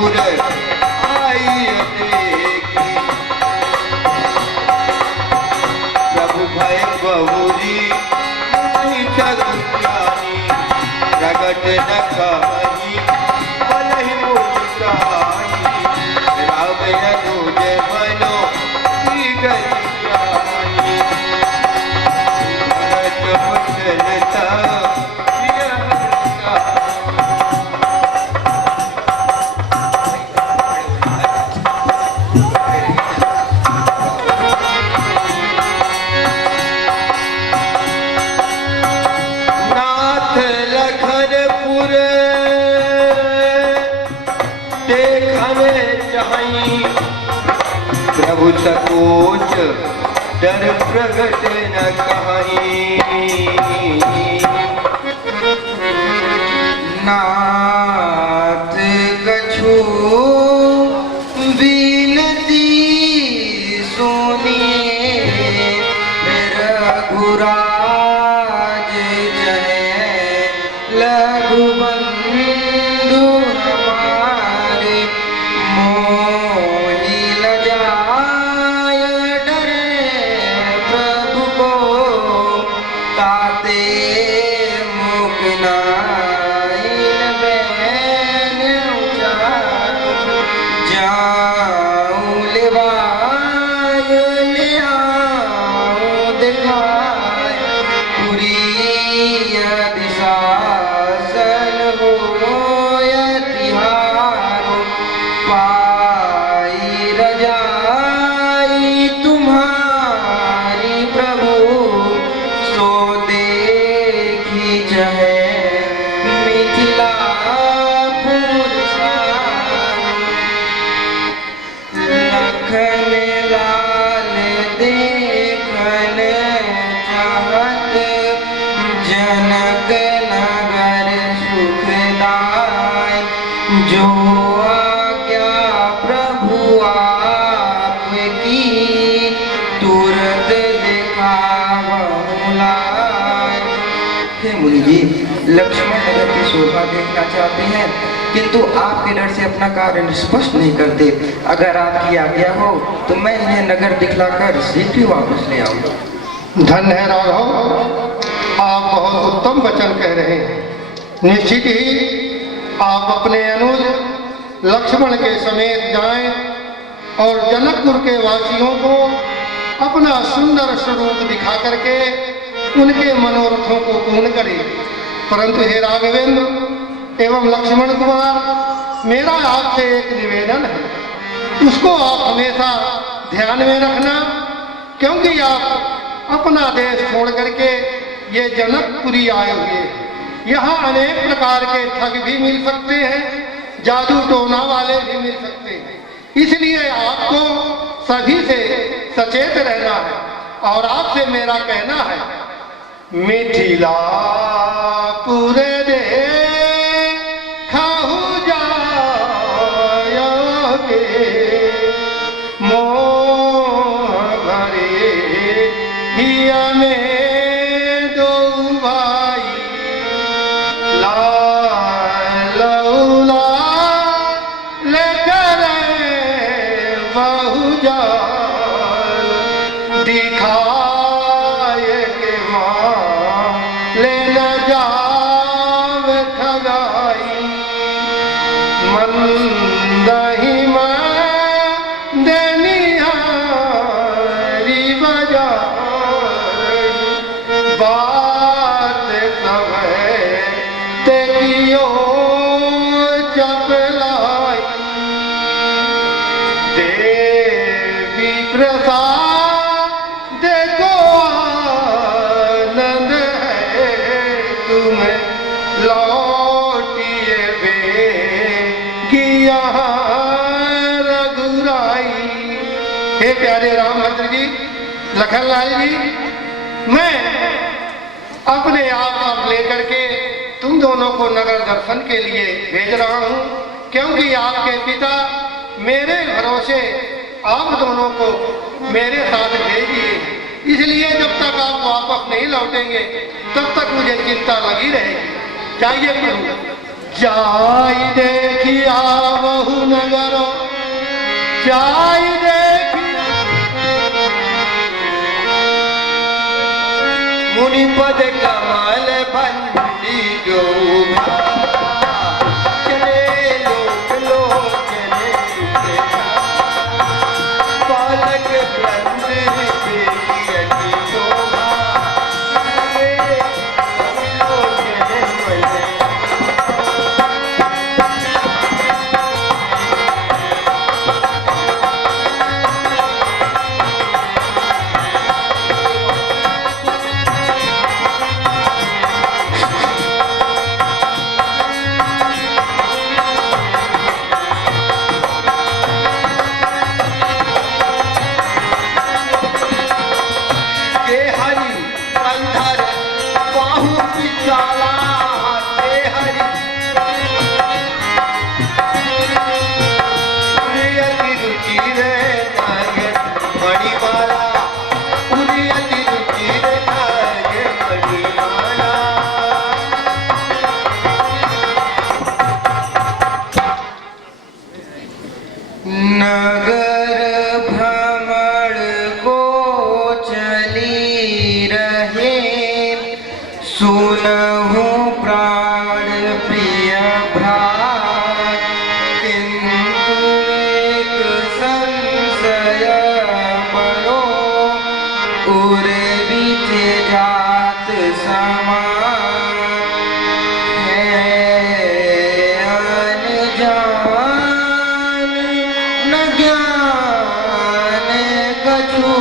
पुर आई देखी, प्रभु भय बहुरी नहीं चतुरानी, प्रगट न कहीं भलहि मुस्कानी, राम अनुज मनो की गई जानी, भरत कुशलता प्रभु सकोच डर प्रगट न कहीं, नाथ कछु बिनती सुनिए, रघुराज जय लघु बंधु हमारे, मोहि लजाय डरे प्रभु को, ताते मुख नाइन बैन उचारो, जाऊं लिवाय ले आऊं दिखाय, पुरी शासन होय तिहारो, पाई रजाई तुम्हारी प्रभु, सो देखी जहे मिथिला पुर सारो, लखन लाल देखन चाहत, जनक नगर सुखदाय, जो आज्ञा प्रभु आपकी, तुरंत दिखावहु लाय। हे मुनि जी, लक्ष्मण नगर की शोभा देखना चाहते हैं, किंतु आपके डर से अपना कार्य स्पष्ट नहीं करते। अगर आपकी आज्ञा हो तो मैं इन्हें नगर दिखलाकर शीघ्र वापस ले आऊंगा। धन्य है राघव, आप बहुत उत्तम वचन कह रहे हैं। निश्चित ही आप अपने अनुज लक्ष्मण के समेत जाएं और जनकपुर के वासियों को अपना सुंदर स्वरूप दिखा करके उनके मनोरथों को पूर्ण करें। परंतु हे राघवेंद्र एवं लक्ष्मण कुमार, मेरा आपसे एक निवेदन है, उसको आप हमेशा ध्यान में रखना, क्योंकि आप अपना देश छोड़ करके ये जनकपुरी आए हुए हैं। यहाँ अनेक प्रकार के ठग भी मिल सकते हैं, जादू टोना वाले भी मिल सकते हैं, इसलिए आपको सभी से सचेत रहना है। और आपसे मेरा कहना है, मिथिला पूरे दे खाहू जायोगे, मोह भरे हिया में दो भाई, लौला लेकर बहु जा दिखाए के मां ले न जाव ठगाई, मंदही में देनिहारी बजाई, बात सब तेकियो चपलाई, देवी प्रसाद देखो आनंद है, तुम्हें लौटिए बेगिया रघुराई। हे प्यारे रामभद्र जी, लखनलाल जी, मैं अपने आप लेकर के तुम दोनों को नगर दर्शन के लिए भेज रहा हूँ, क्योंकि आपके पिता मेरे भरोसे आप दोनों को मेरे साथ भेजिए, इसलिए जब तक आप वापस नहीं लौटेंगे तब तक मुझे चिंता लगी रहेगी। जाइए प्रभु। जाई देखिया बहु न जाय देख मुनि पद कमल बंदी जो चले लोक लोक चले पालक बंद बेटी शोभा लोक चले नगर भ्रमण को चली रहे सुनहु प्राण प्रिय भ्रात किंतु एक संशय मरो उरे बीच जात समान है अनजान न ज्ञान कछु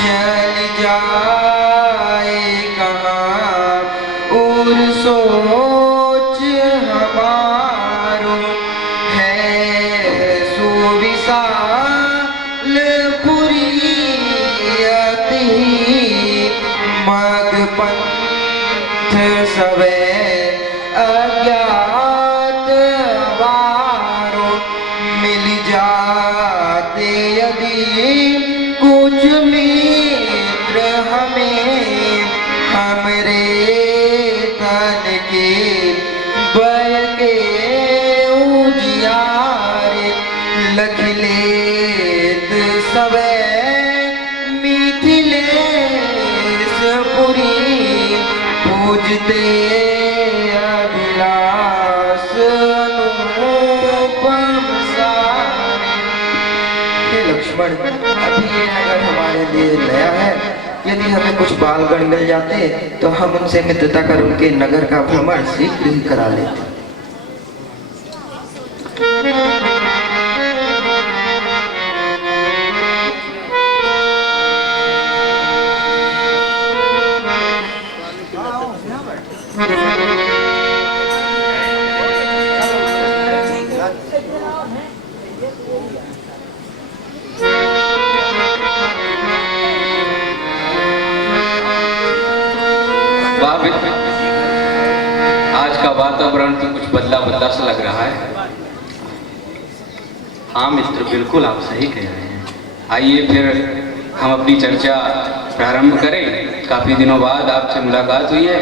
चल जाए कहाँ और सोच हमारो है सुविशाल पुरी अति मग पंथ सवे अज्ञात वारो मिल जाते यदि कुछ मित्र हमें हमरे तन के बय के उजियारे लख लेत सवे मिथिलेश पुरी पूजते अभिलाष अनुपम सारे। हे लक्ष्मण, अभी ये नगर हमारे लिए नया है। यदि हमें कुछ बालगण मिल जाते तो हम उनसे मित्रता कर उनके नगर का भ्रमण शीघ्र ही करा लेते। आज का वातावरण तो कुछ बदला बदला सा लग रहा है। हाँ मित्र, बिल्कुल आप सही कह रहे हैं। आइए फिर हम अपनी चर्चा प्रारंभ करें। काफी दिनों बाद आपसे मुलाकात हुई है।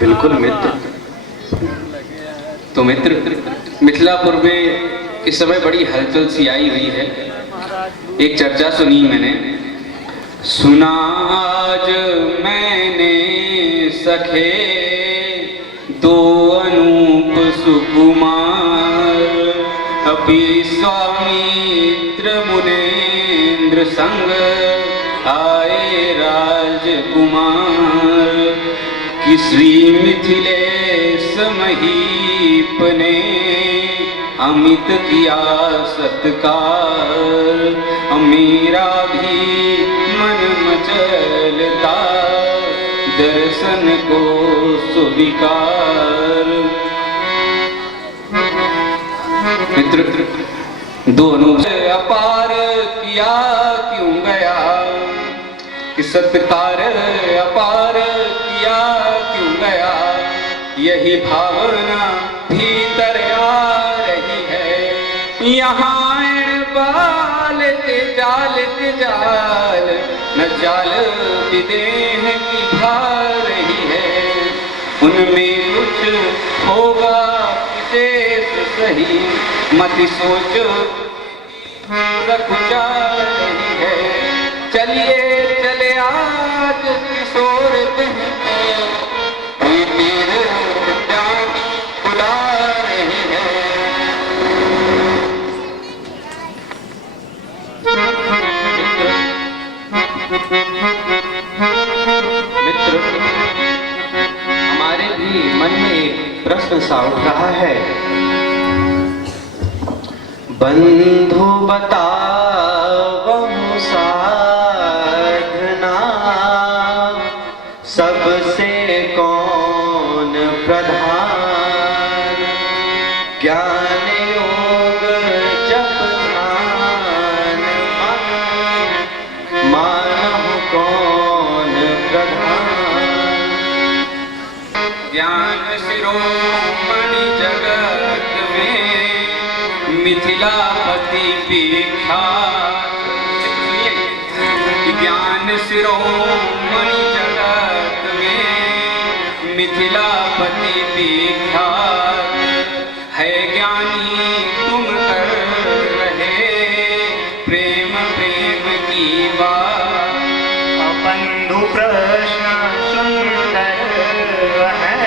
बिल्कुल मित्र। तो मित्र, मिथिलापुर में इस समय बड़ी हलचल सी आई हुई है। एक चर्चा सुनी मैंने। सुना आज मैंने सखे दो अनूप सुकुमार अपि स्वामित्र मुनेन्द्र संग आए राजकुमार कि श्री मिथिलेश महीप ने अमित किया सत्कार। मेरा भी मन मचलता दर्शन को सुविकार। मित्र, दोनों अपार किया क्यों गया कि सत्कार अपार किया क्यों गया। यही भावना भीतर आ रही है। यहाँ बालते जाल न जाल विदेह की भा रही है। उनमें कुछ होगा विशेष सही मत सोच सकुचा नहीं है। चलिए चले आज किशोर बहने, तीर जान खुला रही है। मित्र, हमारे भी मन में एक प्रश्न सा उठ रहा है। बंधु बतावहु साधना, सबसे कौन प्रधान। ज्ञान योग जप ध्यान, मानव कौन प्रधान। ज्ञान शिरोमणि जगत में, मिथिलापति विख्यात। ज्ञान शिरोमणि जगत में, मिथिलापति विख्यात। है ज्ञानी तुम कर रहे प्रेम प्रेम की बात। बंधु प्रश्न सुंदर है,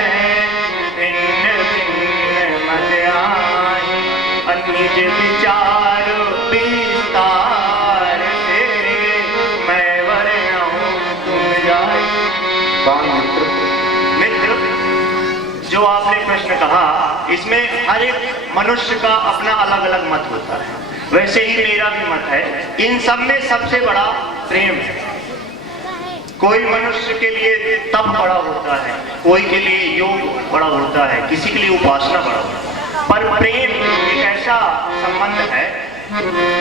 भिन्न भिन्न मत आए। निज विचार विस्तार से, मैं वर्णूं तुम जाए। मित्र, जो आपने प्रश्न कहा, इसमें हर एक मनुष्य का अपना अलग अलग मत होता है। वैसे ही मेरा भी मत है। इन सब में सबसे बड़ा प्रेम है। कोई मनुष्य के लिए तप बड़ा होता है, कोई के लिए योग बड़ा होता है, किसी के लिए उपासना बड़ा होता है। पर प्रेम एक ऐसा संबंध है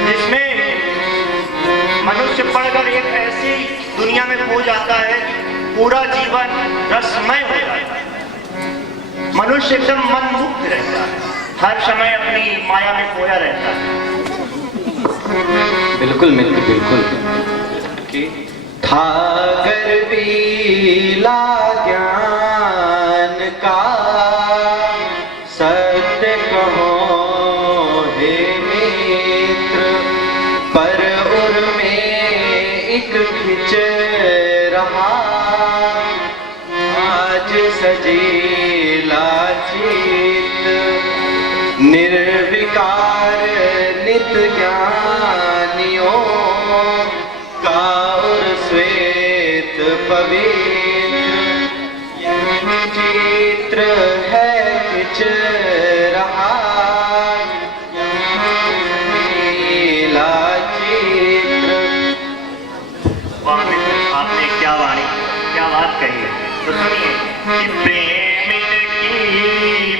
जिसमें मनुष्य पढ़कर एक ऐसी दुनिया में खो जाता है, पूरा जीवन रसमय हो जाता है। मनुष्य एकदम मनमुक्त रहता है, हर समय अपनी माया में खोया रहता है। बिल्कुल मित्र, बिल्कुल। था गर्वीला ज्ञान का, सत्य कहो हे मित्र। पर उर में एक खिंच रहा, आज सजीला चित। निर्विकार नित ज्ञानियों का उर श्वेत पवित्र। चित्र है खिंच रहा, नीला चित्र। वाह मित्र, आपने क्या वाणी, क्या बात कही है। तो सुनिए कि प्रेम की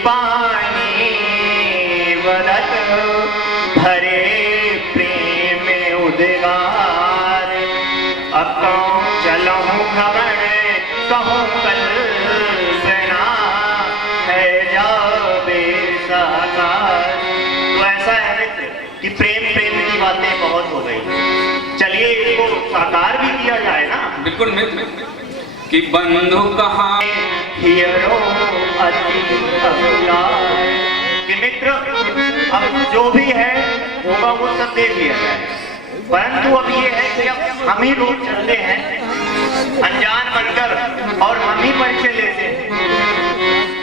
पानी वदत, भरे प्रेम उद्गार। अकौ चलहु भ्रमण कहूँ कल्पना, है जाबे साकार। तो ऐसा है मित्र कि प्रेम प्रेम की बातें बहुत हो गई, चलिए इसको साकार भी किया जाए ना। बिल्कुल मित्र, कि बंधु कहाँ हियरो अति अबुलाए। कि मित्र, अब जो भी है होगा वो सब देख लिया जाए, परंतु अब ये है कि अब हम ही लोग चलते हैं अनजान बनकर और हम ही परिचय लेते हैं।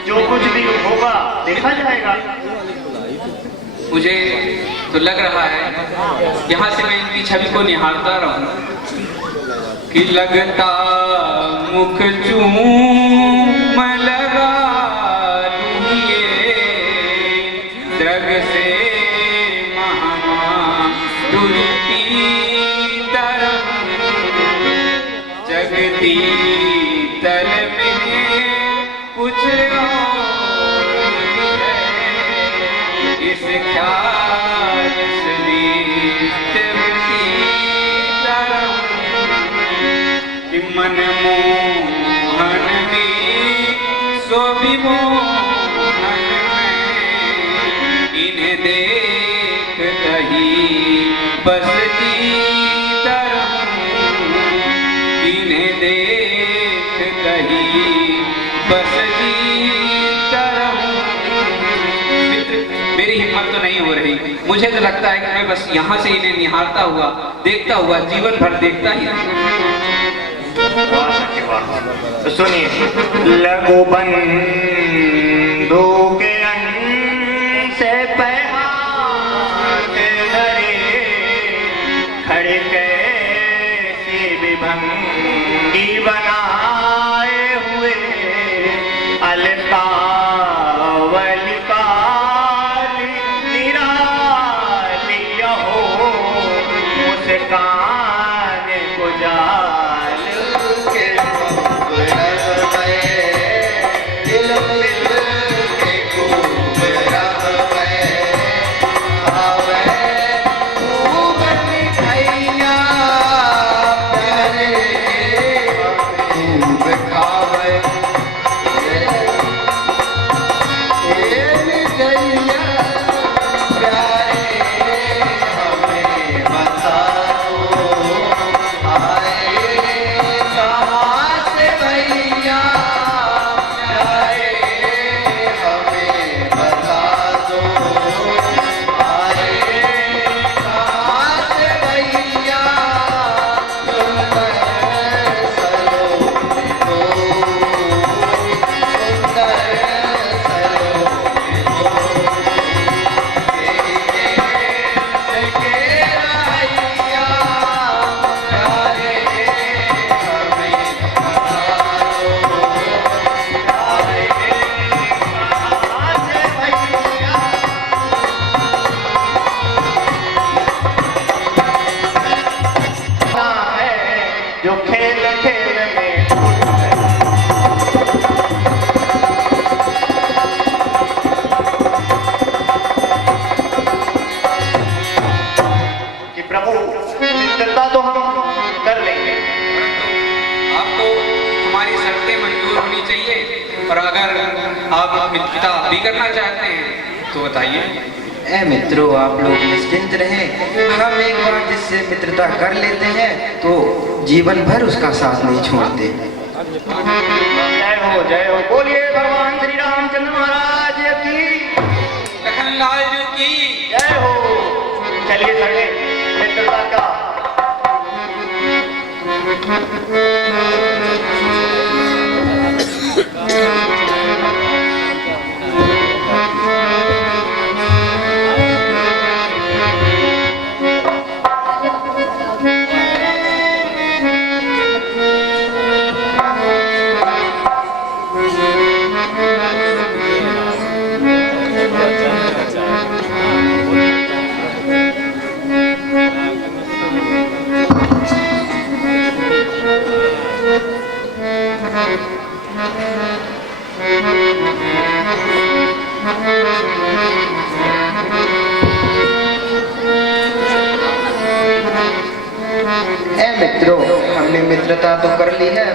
जो कुछ भी होगा देखा जाएगा। मुझे तो लग रहा है यहाँ से मैं इनकी छवि को निहारता रहूं कि लगता मुख चूम लगा लूं ये द्रग से महामाधुरी तरह जगती तल में कुछ और भी है इस ख्याल से नित्यवती तरह कि मन मोहन भी सो भी मोहन में इन्हें देख कहीं बसती तरह इन्हें देख कहीं बसती तरह मित्र मेरी हिम्मत तो नहीं हो रही। मुझे तो लगता है कि मैं बस यहाँ से इन्हें निहारता हुआ, देखता हुआ जीवन भर देखता ही रहूं। वाह सखी वाह। तो सुनिए, लगो बंधु के अन्न से पहाड़ धरे, खड़े कैसे विभंगी बनाए हुए, अलकावली काली निराली हो, मुस्कान को जाल के खूब रह गए, दिल मिल के खूब रह गए, खावे खूब मिठाइयाँ प्यारे खूब खावे, ये मिठाइयाँ प्यारे हमें बता दो, आए कहाँ से भैया प्यारे हमें बता दो, आए कहाँ से भैया सुंदर सलोने दो, सुंदर सलोने दो, के रैया प्यारे हमें बता दो, आए कहाँ से भैया है जो खेल खेल में उठ गए। कि प्रभु मित्रता तो हम कर लेंगे, आपको हमारी शर्तें मंजूर होनी चाहिए, और अगर आप मित्रता भी करना चाहते हैं तो बताइए। ए मित्रों, आप लोग निश्चिंत रहें, हम एक बार जिससे मित्रता कर लेते हैं तो जीवन भर उसका साथ नहीं छोड़ते। जय हो, बोलिए भगवान श्री रामचंद्र महाराज की लखनलाल जी की जय हो। चलिए सके मित्रता का ए मित्रों, हमने मित्रता तो कर ली है,